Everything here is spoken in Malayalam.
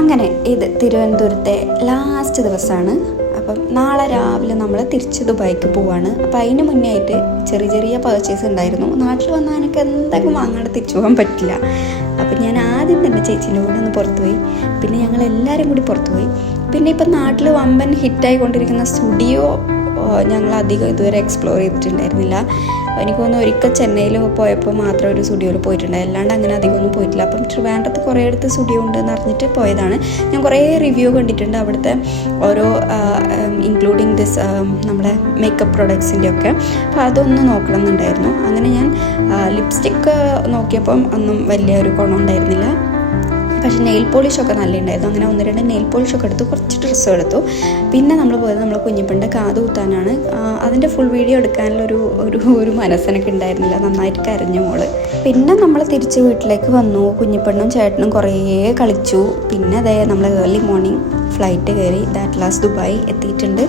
അങ്ങനെ ഇത് തിരുവനന്തപുരത്തെ ലാസ്റ്റ് ദിവസമാണ്. അപ്പം നാളെ രാവിലെ നമ്മൾ തിരിച്ച് ദുബായിക്ക് പോവാണ്. അപ്പോൾ അതിന് മുന്നേ ആയിട്ട് ചെറിയ ചെറിയ പർച്ചേസ് ഉണ്ടായിരുന്നു. നാട്ടിൽ വന്നാൽ എനിക്ക് എന്തെങ്കിലും വാങ്ങാണ്ട് തിരിച്ചു പോകാൻ പറ്റില്ല. അപ്പം ഞാൻ ആദ്യം തന്നെ ചേച്ചീൻ്റെ കൂടെ ഒന്ന് പുറത്തു പോയി. പിന്നെ ഞങ്ങൾ എല്ലാവരും കൂടി പുറത്തു പോയി. പിന്നെ ഇപ്പം നാട്ടിൽ വമ്പൻ ഹിറ്റായിക്കൊണ്ടിരിക്കുന്ന സ്റ്റുഡിയോ ഞങ്ങൾ അധികം ഇതുവരെ എക്സ്പ്ലോർ ചെയ്തിട്ടുണ്ടായിരുന്നില്ല. എനിക്ക് തോന്നുന്നു ഒരിക്കൽ ചെന്നൈയിൽ പോയപ്പോൾ മാത്രം ഒരു സ്റ്റുഡിയോയിൽ പോയിട്ടുണ്ട്, അല്ലാണ്ട് അങ്ങനെ അധികം ഒന്നും പോയിട്ടില്ല. അപ്പം ട്രിവാൻഡ്രത്ത് കുറേ അടുത്ത് സ്റ്റുഡിയോ ഉണ്ടെന്ന് അറിഞ്ഞിട്ട് പോയതാണ്. ഞാൻ കുറേ റിവ്യൂ കണ്ടിട്ടുണ്ട് അവിടുത്തെ ഓരോ ഇൻക്ലൂഡിങ് ദിസ് നമ്മുടെ മേക്കപ്പ് പ്രൊഡക്ട്സിൻ്റെ ഒക്കെ. അപ്പോൾ അതൊന്ന് നോക്കണം എന്നുണ്ടായിരുന്നു. അങ്ങനെ ഞാൻ ലിപ്സ്റ്റിക്ക് നോക്കിയപ്പം ഒന്നും വലിയ ഒരു ഗുണമുണ്ടായിരുന്നില്ല. പക്ഷേ നെയിൽ പോളിഷൊക്കെ നല്ല ഉണ്ടായിരുന്നു. അങ്ങനെ 1-2 നെയിൽ പോളിഷൊക്കെ എടുത്തു, കുറച്ച് ഡ്രസ്സും എടുത്തു. പിന്നെ നമ്മൾ പോയത് നമ്മൾ കുഞ്ഞിപ്പൻ്റെ കാത് കുത്താനാണ്. അതിൻ്റെ ഫുൾ വീഡിയോ എടുക്കാനുള്ള ഒരു മനസ്സെനക്ക് ഉണ്ടായിരുന്നില്ല. നന്നായിട്ട് കരഞ്ഞു മോള്. പിന്നെ നമ്മൾ തിരിച്ച് വീട്ടിലേക്ക് വന്നു. കുഞ്ഞിപ്പെണ്ണും ചേട്ടനും കുറേ കളിച്ചു. പിന്നെ അതേ നമ്മൾ ഏർലി മോർണിംഗ് ഫ്ലൈറ്റ് കയറി അറ്റ് ലാസ്റ്റ് ദുബായ് എത്തിയിട്ടുണ്ട്.